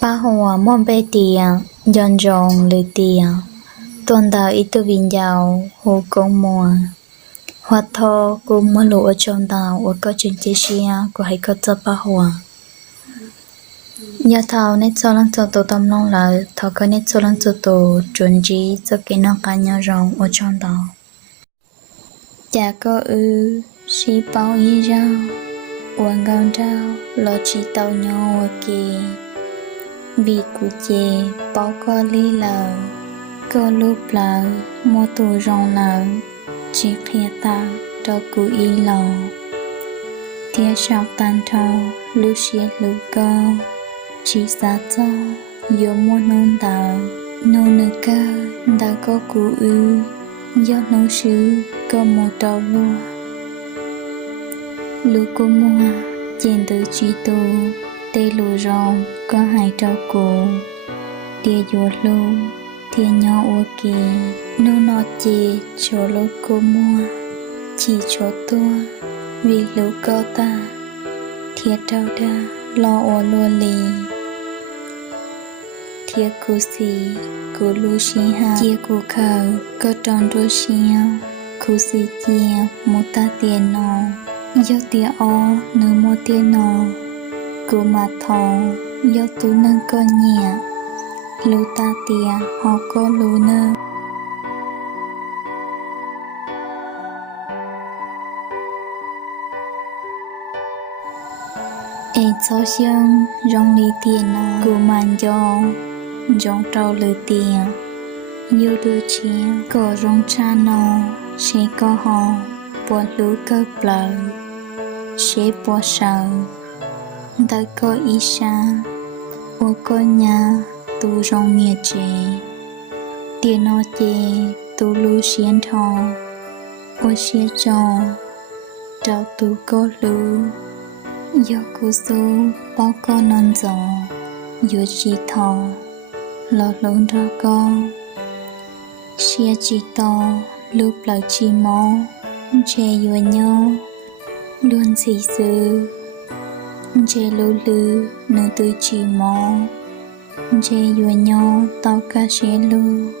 Ba hoa môn bê tìa, dọn dọn lư tìa, tuần đào ít tu vinh giàu, hồ công mùa. Hoa thô cũng mơ lũ ở trong đào, ở có chuyện chế xia, của hãy có cho ba hoa. Nhà thảo nét cho lăng cho tổ tâm nông lại, thảo có nét cho lăng cho tổ chuẩn trí cho cái nó cá nhau rộng ở trong đào. Chả có xí bao y rau, uống gạo rau, lo chỉ tàu nhau ở kì. Vì cụ chê bao có lý lờ, có lúc lờ, mô tù rong lờ, chỉ khía ta cho cụ y lò. Thia sọc tan thâu, lưu xế lưu cơ, chỉ xa cho, dô mô nôn tàu, nô nữ cơ, đã có cụ do nô sư, có một trò lùa. Lưu cô mua, trên từ trí tù, tê lù rong, có hai trò cụ. Tia dùa lù, thiên nhỏ ô kì, nô nọ chê, cho lô cô mua. Chỉ cho tua, vì lũ có ta, thiệt trao đa, lo ô lùa lì. Thiệt cụ xì, cụ lù xì hà, chia cụ khẩu, có tròn rô xìa, cụ xì chia, một ta tiền nọ. Do tia ô, nữ một tiền nọ. Cụ mà thọ, do tú nâng có nhẹ. Lũ ta tia, họ có lũ nơ. Ê cho xương, rong lý tiền nọ. Cụ màn do, rong trao lư tiền. Yêu đưa chia, có rong cha nọ. Sẽ có họ, bỏ lũ cơ bờ. Sẽ bỏ sầu. Đã có ý xa, ô có nhà, tu rong mìa chê. Tiền nó chê, tu lưu xiên thọ. Ô xế trò, trao tu có lưu. Do cô số, bao con non gió. Dù chỉ thọ, lọt lộn ra con. Xế chỉ to, lúc lạc chỉ mô. Chê dùa nhau, luôn xì sư. Chê lưu lư, nữ tư chỉ mô. Chê dùa nhau, tao ca xế lưu.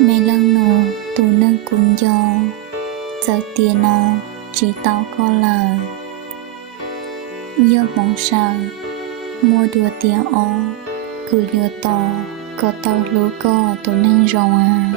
Mẹ lăng nụ, tù nâng cùng dò. Giờ tiền nọ, chỉ tao có lời. Nhớ bóng sao, mua đùa tiền ô. Cứ nhớ tỏ, có tao lưu có tù nâng rộng à.